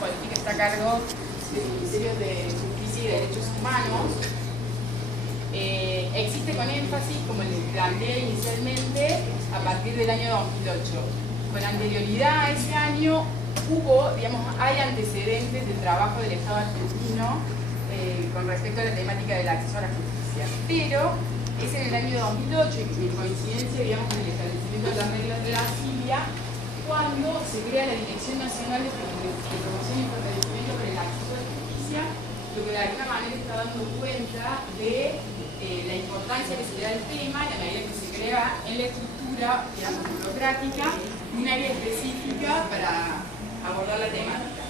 política está a cargo del Ministerio de Justicia y Derechos Humanos. Existe con énfasis, como les planteé inicialmente, a partir del año 2008. Con anterioridad a ese año hay antecedentes del trabajo del Estado argentino con respecto a la temática del acceso a la justicia. Pero es en el año 2008, en coincidencia, con el establecimiento de las reglas de la Cilia, cuando se crea la Dirección Nacional de Promoción y Fortalecimiento para el Acceso a la Justicia, lo que de alguna manera está dando cuenta de la importancia que se le da al tema en la medida que se crea en la estructura, burocrática, un área específica para abordar la temática.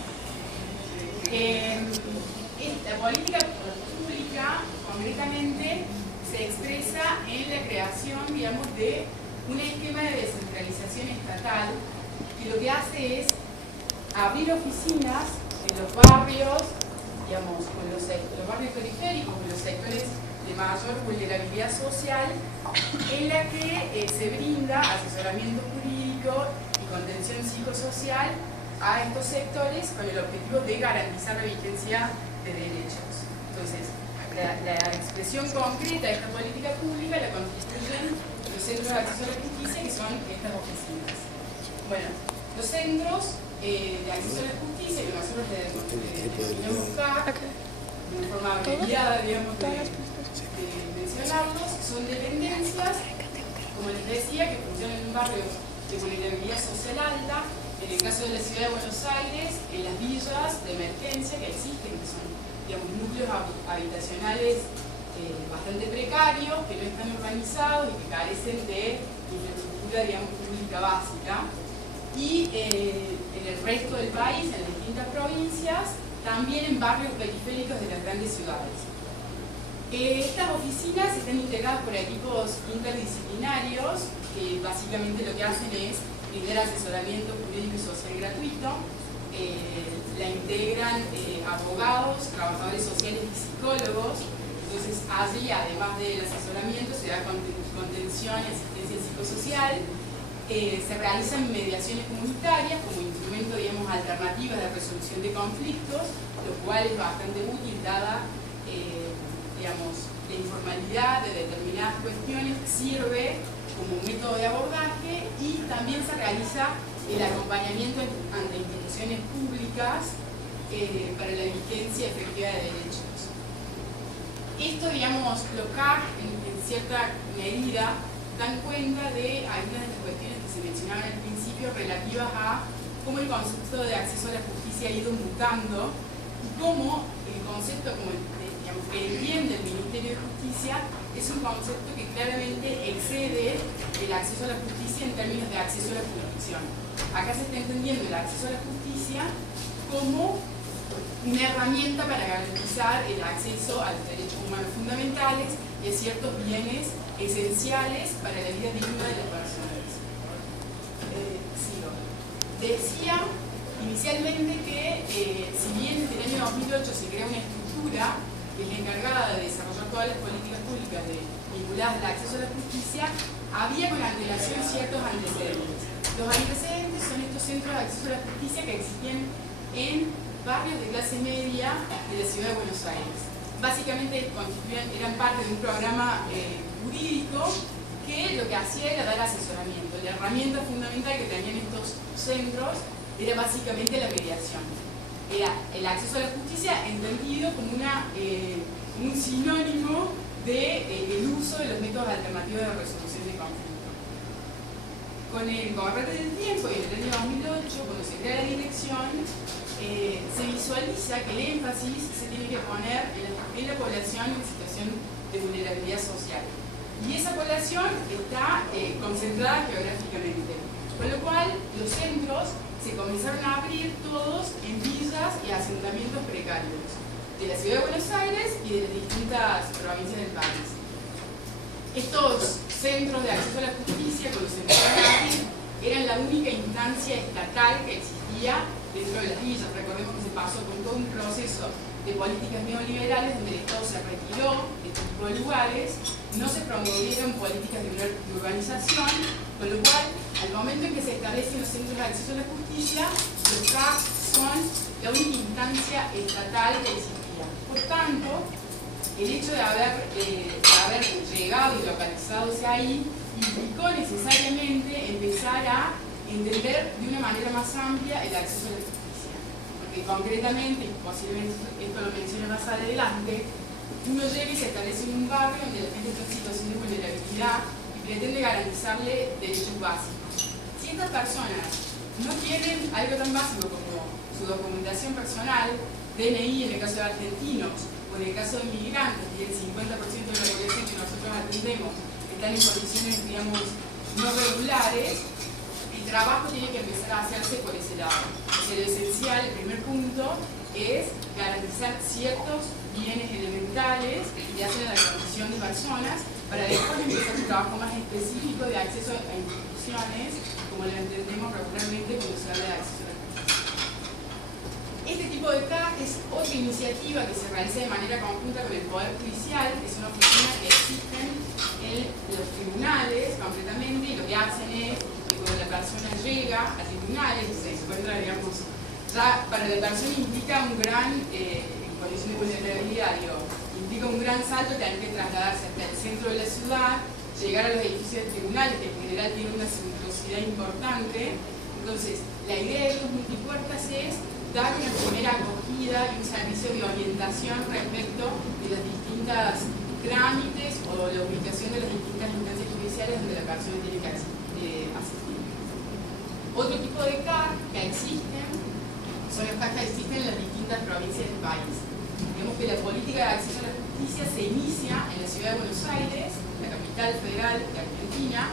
La política pública, concretamente, se expresa en la creación, de un esquema de descentralización estatal que lo que hace es abrir oficinas en los barrios, con los barrios periféricos, con los sectores de mayor vulnerabilidad social, en la que se brinda asesoramiento jurídico y contención psicosocial a estos sectores con el objetivo de garantizar la vigencia de derechos. Entonces, la expresión concreta de esta política pública la constituyen los centros de acceso a la justicia, que son estas oficinas. Bueno, los centros de acceso a la justicia, que nosotros le denominamos CAC, de una forma abreviada, de mencionarlos, son dependencias, como les decía, que funcionan en barrios de vulnerabilidad social alta. En el caso de la ciudad de Buenos Aires, en las villas de emergencia que existen, que son núcleos habitacionales bastante precarios, que no están organizados y que carecen de infraestructura pública básica. Y en el resto del país, en las distintas provincias, también en barrios periféricos de las grandes ciudades. Estas oficinas están integradas por equipos interdisciplinarios que básicamente lo que hacen es brindar asesoramiento jurídico y social gratuito. La integran abogados, trabajadores sociales y psicólogos. Entonces allí, además del asesoramiento, se da contención y asistencia psicosocial. Se realizan mediaciones comunitarias como instrumento, alternativo de resolución de conflictos, lo cual es bastante útil dada, la informalidad de determinadas cuestiones, sirve como un método de abordaje, y también se realiza el acompañamiento ante instituciones públicas para la vigencia efectiva de derechos. Esto, los CAC, en cierta medida, dan cuenta de algunas de las cuestiones que se mencionaban al principio relativas a cómo el concepto de acceso a la justicia ha ido mutando y cómo el concepto que entiende el Ministerio de Justicia es un concepto que claramente excede el acceso a la justicia en términos de acceso a la jurisdicción. Acá se está entendiendo el acceso a la justicia como una herramienta para garantizar el acceso a los derechos humanos fundamentales y a ciertos bienes esenciales para la vida digna de las personas. Decía inicialmente que, si bien desde el año 2008 se crea una estructura que es la encargada de desarrollar todas las políticas públicas vinculadas al acceso a la justicia, había con antelación ciertos antecedentes. Los antecedentes son estos centros de acceso a la justicia que existían en barrios de clase media de la ciudad de Buenos Aires. Básicamente eran parte de un programa jurídico que lo que hacía era dar asesoramiento. La herramienta fundamental que tenían estos centros era básicamente la mediación. Era el acceso a la justicia entendido como un sinónimo del uso de los métodos alternativos de resolución de conflicto. Con el correr del tiempo y en el año 2008, cuando se crea la dirección, se visualiza que el énfasis se tiene que poner en la población en situación de vulnerabilidad social. Y esa población está concentrada geográficamente. Con lo cual, los centros se comenzaron a abrir todos en villas y asentamientos precarios de la ciudad de Buenos Aires y de las distintas provincias del país. Estos centros de acceso a la justicia, cuando se empezaron a abrir, eran la única instancia estatal que existía dentro de las villas. Recordemos que se pasó con todo un proceso de políticas neoliberales donde el Estado se retiró de este tipo de lugares, no se promovieron políticas de urbanización, con lo cual, al momento en que se establecen los centros de acceso a la justicia, los CAC son la única instancia estatal que existía. Por tanto, el hecho de haber llegado y localizadose ahí implicó necesariamente empezar a entender de una manera más amplia el acceso a la justicia. Porque concretamente, y posiblemente esto lo mencione más adelante, uno llega y se establece en un barrio donde la gente está en situación de vulnerabilidad y pretende garantizarle derechos básicos. Si estas personas no tienen algo tan básico como su documentación personal, DNI en el caso de argentinos, o en el caso de migrantes, y el 50% de la población que nosotros atendemos están en condiciones, digamos, no regulares, el trabajo tiene que empezar a hacerse por ese lado. O sea, lo esencial, el primer punto, es garantizar ciertos bienes elementales que hacen la condición de personas para después empezar un trabajo más específico de acceso a instituciones, como lo entendemos regularmente cuando se habla de acceso a la justicia. Este tipo de CAC es otra iniciativa que se realiza de manera conjunta con el Poder Judicial, que es una oficina que existen en los tribunales, concretamente, y lo que hacen es que cuando la persona llega a tribunales y se encuentra, digamos, ya para la persona implica un gran, en condiciones de vulnerabilidad, implica un gran salto tener que trasladarse hasta el centro de la ciudad, llegar a los edificios de tribunales, que en general tienen una suntuosidad importante. Entonces, la idea de los multipuertas es dar una primera acogida y un servicio de orientación respecto de las distintas trámites o la ubicación de las distintas instancias judiciales donde la persona tiene que asistir. Otro tipo de CAC que existen son los CAC que existen en las distintas provincias del país. Vemos que la política de acceso a la justicia se inicia en la ciudad de Buenos Aires, la capital federal de Argentina,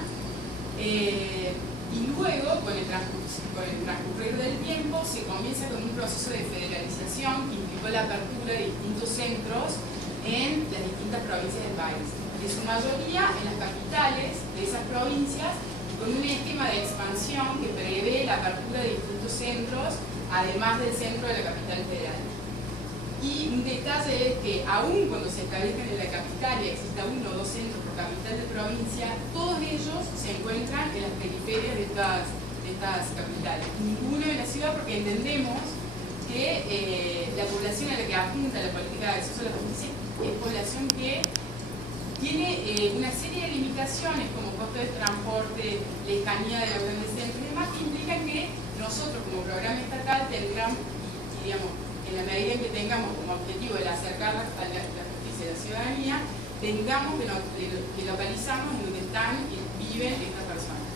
y luego, con el transcurrir del tiempo, se comienza con un proceso de federalización que implicó la apertura de distintos centros en las distintas provincias del país. En su mayoría en las capitales de esas provincias, con un esquema de expansión que prevé la apertura de distintos centros, además del centro de la capital federal. Y un detalle es que aún cuando se establezcan en la capital y exista uno o dos centros por capital de provincia, todos ellos se encuentran en las periferias de estas capitales. Ninguno en la ciudad, porque entendemos que la población a la que apunta la política de acceso a la justicia es población que tiene una serie de limitaciones como costo de transporte, lejanía de los grandes centros y demás, que implican que nosotros como programa estatal tendremos, y digamos, en la medida en que tengamos como objetivo el acercar a la justicia a la ciudadanía, tengamos que localizarnos en donde están y viven estas personas.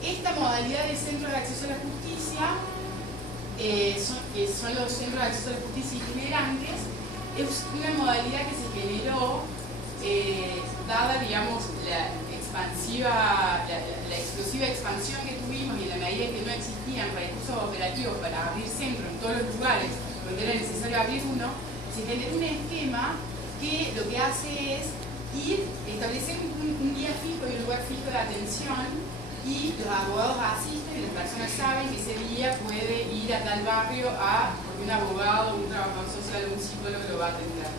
Esta modalidad de centros de acceso a la justicia, que son los centros de acceso a la justicia itinerantes, es una modalidad que se generó dada, digamos, la explosiva expansión que tuvimos y en la medida en que no existían recursos operativos para abrir centros en todos los lugares donde era necesario abrir uno, se generó un esquema que lo que hace es establecer un día fijo y un lugar fijo de atención, y los abogados asisten y las personas saben que ese día puede ir a tal barrio porque un abogado, un trabajador social o un psicólogo lo va a atender.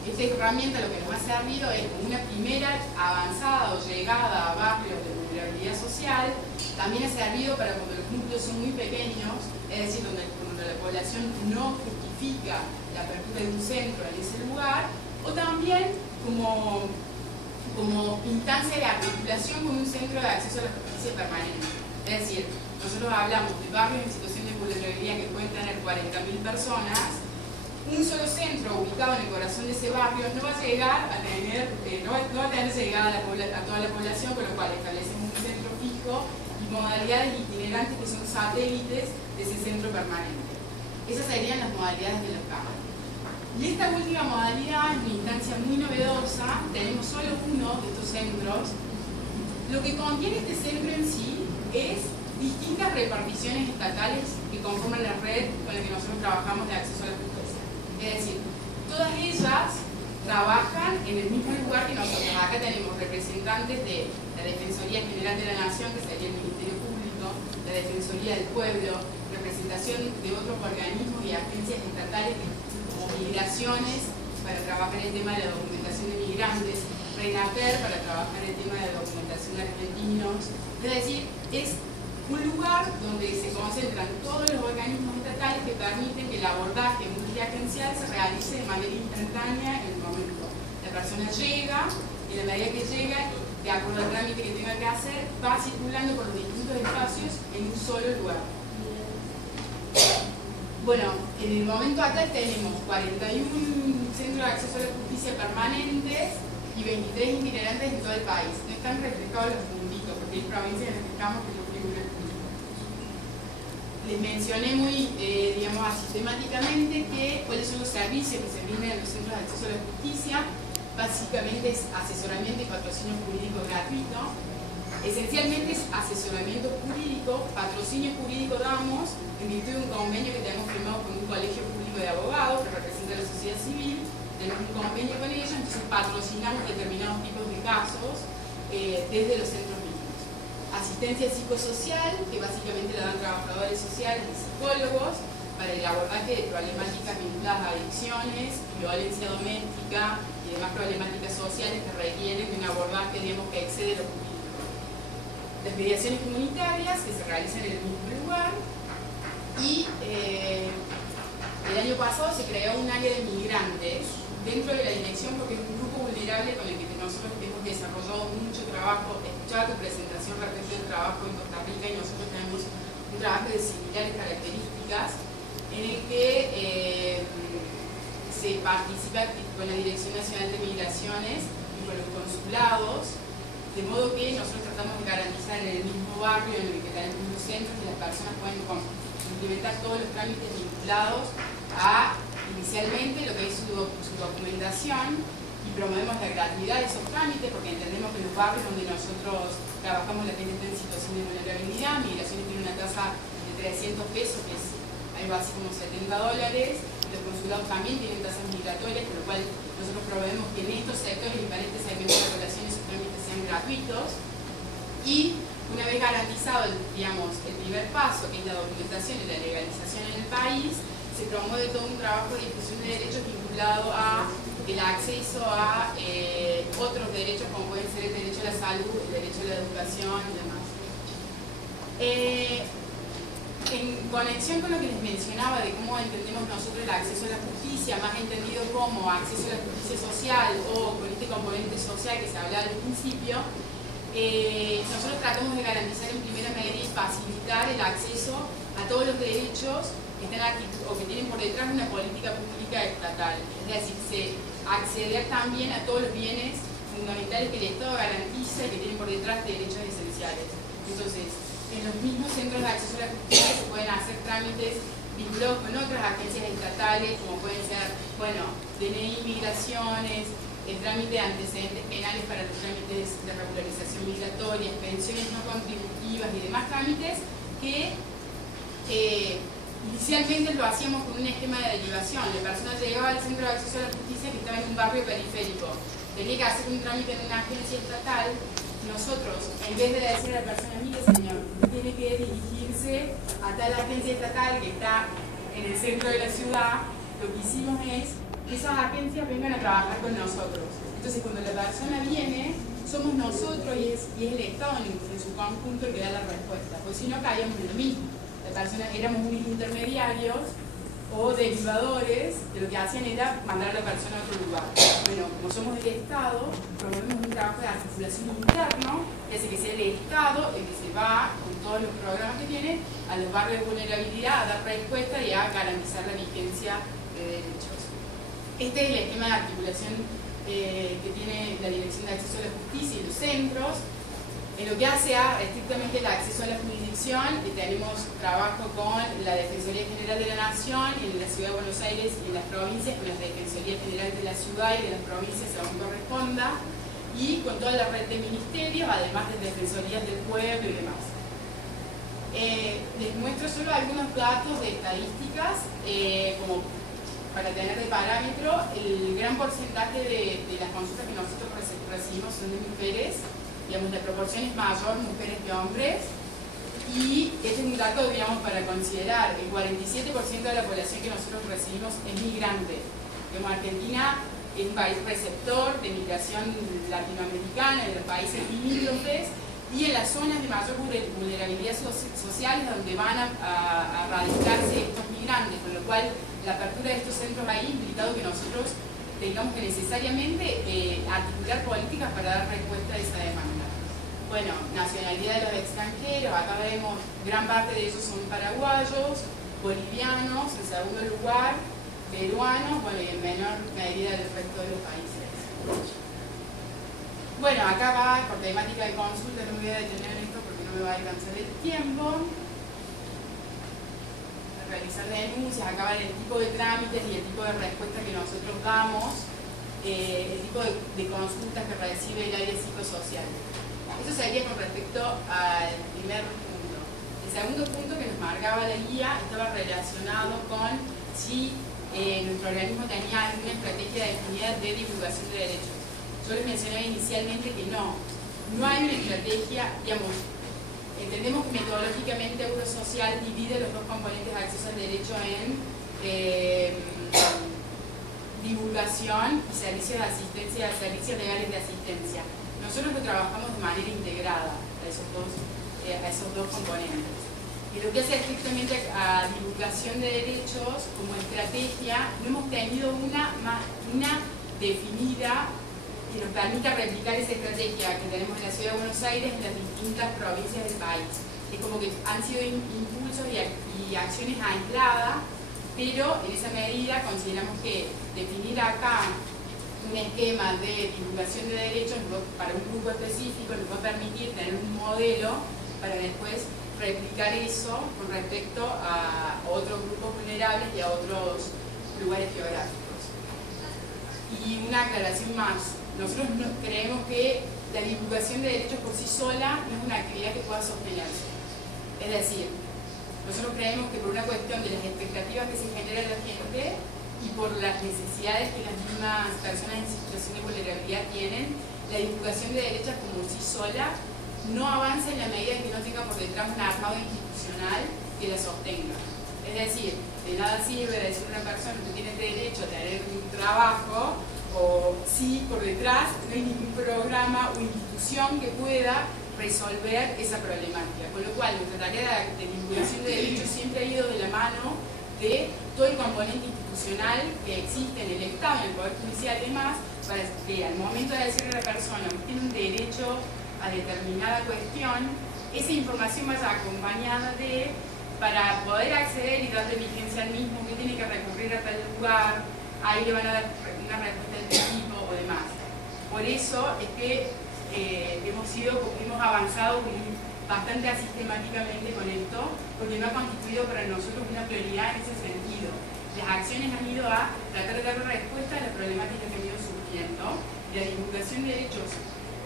Esta herramienta lo que nos ha servido es como una primera avanzada o llegada a barrios de vulnerabilidad social. También ha servido para cuando los núcleos son muy pequeños, es decir, cuando la población no justifica la apertura de un centro en ese lugar, o también como instancia de articulación con un centro de acceso a la justicia permanente. Es decir, nosotros hablamos de barrios en situación de vulnerabilidad que pueden tener 40.000 personas. Un solo centro ubicado en el corazón de ese barrio no va a llegar a tener, no va a tener llegada a toda la población, con lo cual establecemos un centro fijo y modalidades itinerantes que son satélites de ese centro permanente. Esas serían las modalidades de los CAC. Y esta última modalidad es una instancia muy novedosa, tenemos solo uno de estos centros. Lo que contiene este centro en sí es distintas reparticiones estatales que conforman la red con la que nosotros trabajamos de acceso a la justicia. Es decir, todas ellas trabajan en el mismo lugar que nosotros. Acá tenemos representantes de la Defensoría General de la Nación, que sería el Ministerio Público, la Defensoría del Pueblo, representación de otros organismos y agencias estatales como Migraciones para trabajar el tema de la documentación de migrantes, RENAPER para trabajar el tema de la documentación de argentinos años. Es decir, es un lugar donde se concentran todos los organismos estatales que permiten que el abordaje multiagencial se realice de manera instantánea en el momento. La persona llega, y en la medida que llega, de acuerdo al trámite que tenga que hacer, va circulando por los distintos espacios en un solo lugar. Bueno, en el momento actual tenemos 41 centros de acceso a la justicia permanentes y 23 itinerantes en todo el país. No están reflejados los puntitos, porque hay provincias en las que estamos que no figuran puntos. Les mencioné muy, digamos, sistemáticamente cuáles son los servicios que se brindan en los centros de acceso a la justicia. Básicamente es asesoramiento y patrocinio jurídico gratuito. Esencialmente es asesoramiento jurídico, patrocinio jurídico damos en virtud de un convenio que tenemos firmado con un colegio público de abogados que representa a la sociedad civil. Tenemos un convenio con ellos, entonces patrocinamos determinados tipos de casos desde los centros mismos. Asistencia psicosocial, que básicamente la dan trabajadores sociales y psicólogos para el abordaje de problemáticas vinculadas a adicciones, violencia doméstica y demás problemáticas sociales que requieren de un abordaje, digamos, que excede lo jurídico. Las mediaciones comunitarias que se realizan en el mismo lugar y el año pasado se creó un área de migrantes dentro de la dirección porque es un grupo vulnerable con el que nosotros hemos desarrollado mucho trabajo. Escuchaba tu presentación respecto del trabajo en Costa Rica y nosotros tenemos un trabajo de similares características en el que se participa con la Dirección Nacional de Migraciones y con los consulados. De modo que nosotros tratamos de garantizar en el mismo barrio en el que tenemos los centros que las personas pueden implementar todos los trámites vinculados a, inicialmente, lo que es su documentación y promovemos la gratuidad de esos trámites porque entendemos que en los barrios donde nosotros trabajamos la gente está en situación de vulnerabilidad, migraciones tiene una tasa de 300 pesos, que es algo así como $70, los consulados también tienen tasas migratorias, con lo cual nosotros proveemos que en estos sectores, diferentes segmentos de la población, esos trámites sean gratuitos y una vez garantizado digamos, el primer paso, que es la documentación y la legalización en el país, se promueve todo un trabajo de difusión de derechos vinculado a el acceso a otros derechos como pueden ser el derecho a la salud, el derecho a la educación y demás. En conexión con lo que les mencionaba de cómo entendemos nosotros el acceso a la justicia, más entendido como acceso a la justicia social o con este componente social que se hablaba al principio, nosotros tratamos de garantizar en primera medida y facilitar el acceso a todos los derechos que están o que tienen por detrás una política pública estatal. Es decir, acceder también a todos los bienes fundamentales que el Estado garantiza y que tienen por detrás derechos esenciales. Entonces, en los mismos centros de acceso a la justicia se pueden hacer trámites vinculados con otras agencias estatales, como pueden ser, bueno, DNI, migraciones, el trámite de antecedentes penales para los trámites de regularización migratoria, pensiones no contributivas y demás trámites que inicialmente lo hacíamos con un esquema de derivación. La persona llegaba al centro de acceso a la justicia que estaba en un barrio periférico, tenía que hacer un trámite en una agencia estatal. Nosotros, en vez de decir a la persona, mire señor, tiene que dirigirse a tal agencia estatal que está en el centro de la ciudad, lo que hicimos es que esas agencias vengan a trabajar con nosotros. Entonces cuando la persona viene, somos nosotros y es el Estado en su conjunto el que da la respuesta, porque si no caíamos en lo mismo. La persona, éramos muy intermediarios o derivadores, de lo que hacían era mandar a la persona a otro lugar. Bueno, como somos del Estado, promovemos un trabajo de articulación interno, que hace que sea el Estado el que se va, con todos los programas que tiene, a los barrios de vulnerabilidad, a dar respuesta y a garantizar la vigencia de derechos. Este es el esquema de articulación que tiene la Dirección de Acceso a la Justicia y los centros. En lo que hace a estrictamente el acceso a la jurisdicción, tenemos trabajo con la Defensoría General de la Nación en la Ciudad de Buenos Aires y en las provincias, con la Defensoría General de la Ciudad y de las provincias según corresponda, y con toda la red de ministerios, además de defensorías del pueblo y demás. Les muestro solo algunos datos de estadísticas, como para tener de parámetro. El gran porcentaje de las consultas que nosotros recibimos son de mujeres. Digamos, la proporción es mayor mujeres que hombres, y este es un dato, digamos, para considerar. El 47% de la población que nosotros recibimos es migrante. Digamos, Argentina es un país receptor de migración latinoamericana, de los países limítrofes, y en las zonas de mayor vulnerabilidad social es donde van a radicarse estos migrantes, con lo cual la apertura de estos centros ahí ha implicado que nosotros tengamos que necesariamente articular políticas para dar respuesta a esa demanda. Bueno, nacionalidad de los extranjeros, acá vemos gran parte de ellos son paraguayos, bolivianos, en segundo lugar, peruanos, bueno, y en menor medida del resto de los países. Bueno, acá va, por temática de consulta, no me voy a detener en esto porque no me va a alcanzar el tiempo. Realizar denuncias, acá va el tipo de trámites y el tipo de respuesta que nosotros damos, el tipo de consultas que recibe el área psicosocial. Eso sería con respecto al primer punto. El segundo punto que nos marcaba la guía estaba relacionado con si nuestro organismo tenía alguna estrategia definida de divulgación de derechos. Yo les mencioné inicialmente que no hay una estrategia, digamos, entendemos que metodológicamente Eurosocial divide los dos componentes de acceso al derecho en divulgación y servicios de asistencia, servicios legales de asistencia. Nosotros lo trabajamos de manera integrada a esos dos componentes. Y lo que hace estrictamente a divulgación de derechos como estrategia, no hemos tenido una definida que nos permita replicar esa estrategia que tenemos en la Ciudad de Buenos Aires en las distintas provincias del país. Es como que han sido impulsos y acciones aisladas, pero en esa medida consideramos que definir acá un esquema de divulgación de derechos para un grupo específico nos va a permitir tener un modelo para después replicar eso con respecto a otros grupos vulnerables y a otros lugares geográficos. Y una aclaración más. Nosotros creemos que la divulgación de derechos por sí sola no es una actividad que pueda sostenerse. Es decir, nosotros creemos que por una cuestión de las expectativas que se generan en la gente y por las necesidades que las mismas personas en situación de vulnerabilidad tienen, la divulgación de derechos como sí sola no avanza en la medida en que no tenga por detrás un armado institucional que la sostenga. Es decir, de nada sirve decir a una persona que tiene derecho a tener un trabajo o si por detrás no hay ningún programa o institución que pueda resolver esa problemática. Con lo cual, nuestra tarea de divulgación de derechos siempre ha ido de la mano de todo el componente institucional que existe en el Estado, en el Poder Judicial y demás, para que al momento de decirle a la persona que tiene un derecho a determinada cuestión, esa información vaya acompañada de, para poder acceder y darle vigencia al mismo, que tiene que recurrir a tal lugar, ahí le van a dar una respuesta del tipo o demás. Por eso es que hemos avanzado bastante asistemáticamente con esto, porque no ha constituido para nosotros una prioridad en ese sentido. Las acciones han ido a tratar de dar respuesta a las problemáticas que han ido surgiendo, y la divulgación de derechos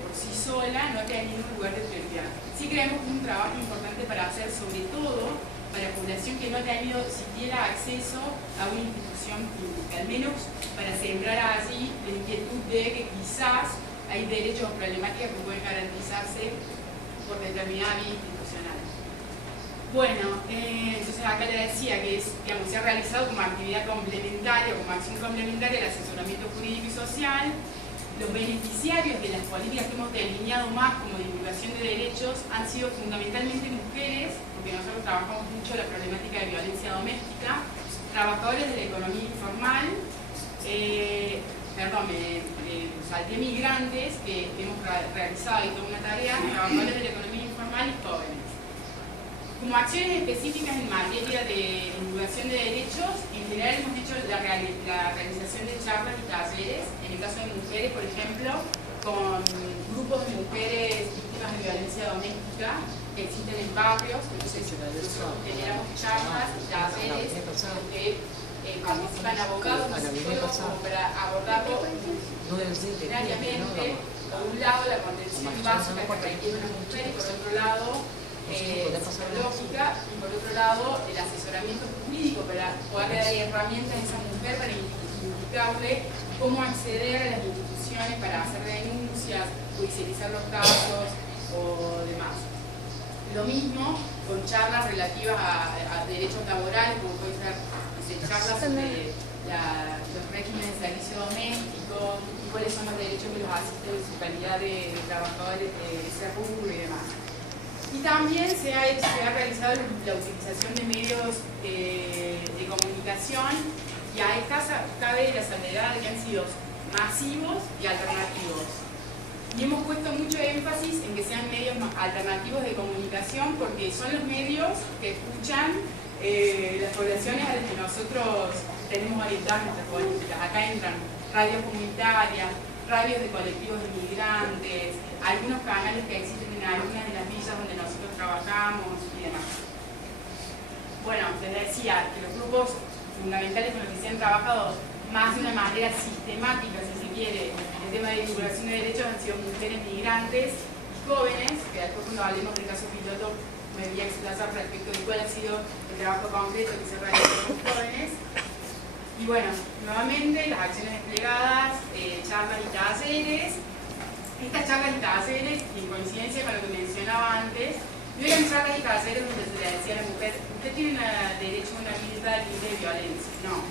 por sí sola no ha tenido un lugar de prioridad. Sí creemos que es un trabajo importante para hacer, sobre todo para población que no ha tenido siquiera acceso a una institución pública, al menos para sembrar allí la inquietud de que quizás hay derechos o problemáticas que pueden garantizarse por determinada vía institucional. Bueno, entonces acá le decía que digamos, se ha realizado como actividad complementaria, como acción complementaria el asesoramiento jurídico y social. Los beneficiarios de las políticas que hemos delineado más como divulgación de derechos han sido fundamentalmente mujeres, porque nosotros trabajamos mucho la problemática de violencia doméstica, trabajadores de la economía informal, salté migrantes, que hemos realizado ahí toda una tarea, trabajadores de la economía informal y jóvenes. Como acciones específicas en materia de divulgación de derechos, en general hemos hecho la realización de charlas y talleres, en el caso de mujeres, por ejemplo, con grupos de mujeres víctimas de violencia doméstica que existen en barrios. Entonces generamos charlas y talleres donde participan abogados y psicólogos como para abordarlo disciplinariamente. Por un lado, la contención básica que requiere una mujer, y por otro lado, psicológica, y por otro lado el asesoramiento jurídico para poder dar herramientas a esa mujer para indicarle cómo acceder a las instituciones para hacer denuncias, judicializar los casos o demás. Lo mismo con charlas relativas a derechos laborales, como puede ser charlas sobre los regímenes de servicio doméstico y cuáles son los derechos que los asisten en su calidad de trabajadores de ese rubro y demás. también se ha realizado la utilización de medios de comunicación, y a estas cabe la salvedad de que han sido masivos y alternativos. Y hemos puesto mucho énfasis en que sean medios alternativos de comunicación porque son los medios que escuchan las poblaciones a las que nosotros tenemos orientadas nuestras políticas. Acá entran radios comunitarias, radios de colectivos de migrantes, algunos canales que existen en algunas de las villas donde nosotros trabajamos y demás. Bueno, les decía que los grupos fundamentales con los que se han trabajado más de una manera sistemática, si se quiere, el tema de divulgación de derechos han sido mujeres migrantes y jóvenes, que después cuando hablemos del caso piloto me voy a expresar respecto de cuál ha sido el trabajo concreto que se realizó con los jóvenes. Y bueno, nuevamente las acciones desplegadas, charlas y talleres. Estas charlas y talleres, en coincidencia con lo que mencionaba antes, no eran charlas y talleres donde se le decía a la mujer, usted tiene derecho a una vida libre de violencia. No.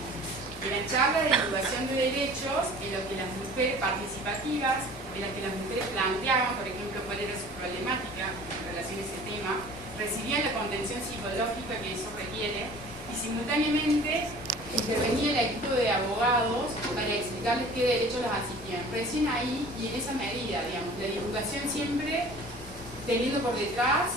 Eran charlas de divulgación de derechos en las que las mujeres participativas, en las que las mujeres planteaban, por ejemplo, cuál era su problemática en relación a ese tema, recibían la contención psicológica que eso requiere y simultáneamente intervenía el equipo de abogados para explicarles qué derechos los asistían. Recién ahí y en esa medida, digamos, la divulgación siempre teniendo por detrás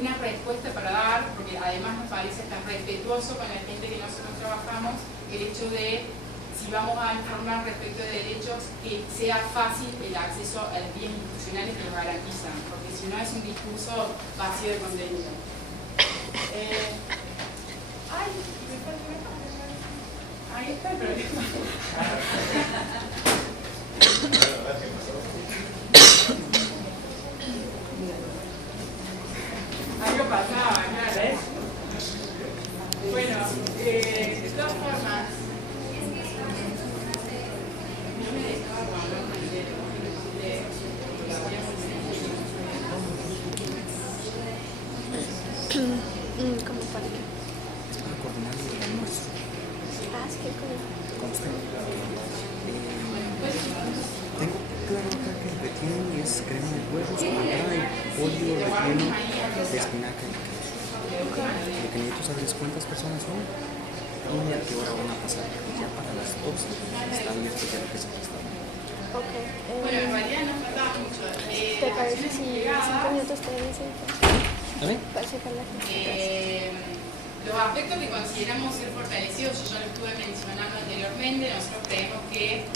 una respuesta para dar, porque además nos parece tan respetuoso con la gente que nosotros trabajamos, el hecho de, si vamos a informar respecto de derechos, que sea fácil el acceso a las vías institucionales que los garantizan, porque si no es un discurso vacío de contenido. Ahí está el problema. Algo pasaba, claro. Bueno, de todas formas, no me dejaba guardar un dinero. ¿Cómo para qué? Es para coordinar el almuerzo. Ah, sí, como. Consta. Tengo claro acá que el relleno es crema de huevos, magrana y pollo relleno de espinaca y queso. Lo que necesito saber es cuántas personas son y a qué hora van a pasar. Ya para las 12 está abierto ya lo que se está. Ok. Bueno, en realidad nos faltaba mucho. ¿Te parece si 5 minutos te dicen? ¿A ver? Para checar la gente. Los aspectos que consideramos ser fortalecidos, yo ya lo estuve mencionando anteriormente, nosotros creemos que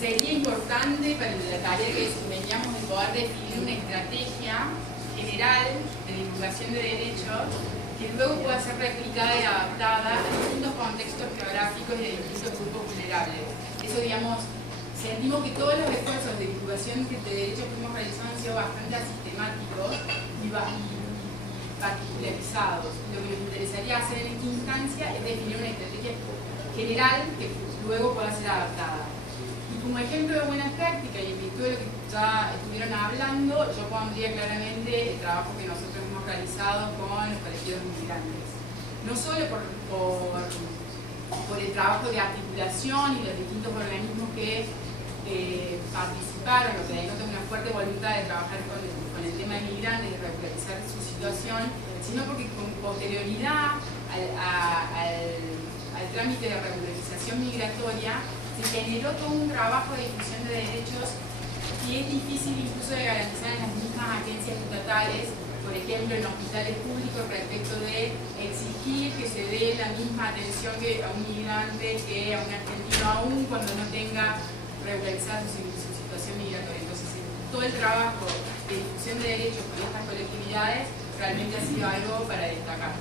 sería importante para la tarea que desempeñamos de poder definir una estrategia general de divulgación de derechos que luego pueda ser replicada y adaptada a distintos contextos geográficos y de distintos grupos vulnerables. Eso, digamos, sentimos que todos los esfuerzos de divulgación de derechos que hemos realizado han sido bastante asistemáticos y particularizados. Lo que nos interesaría hacer en esta instancia es definir una estrategia general que luego pueda ser adaptada. Y como ejemplo de buena práctica y en virtud de lo que ya estuvieron hablando, yo pondría claramente el trabajo que nosotros hemos realizado con los colectivos migrantes. No solo por el trabajo de articulación y los distintos organismos que participaron, o que denotan una fuerte voluntad de trabajar con el tema de migrantes, de regularizar su situación, sino porque con posterioridad al trámite de regularización migratoria se generó todo un trabajo de difusión de derechos que es difícil incluso de garantizar en las mismas agencias estatales, por ejemplo en hospitales públicos, respecto de exigir que se dé la misma atención que a un migrante que a un argentino, aún cuando no tenga regularizada su situación migratoria. Entonces, todo el trabajo de difusión de derechos con estas colectividades realmente ha sido algo para destacar.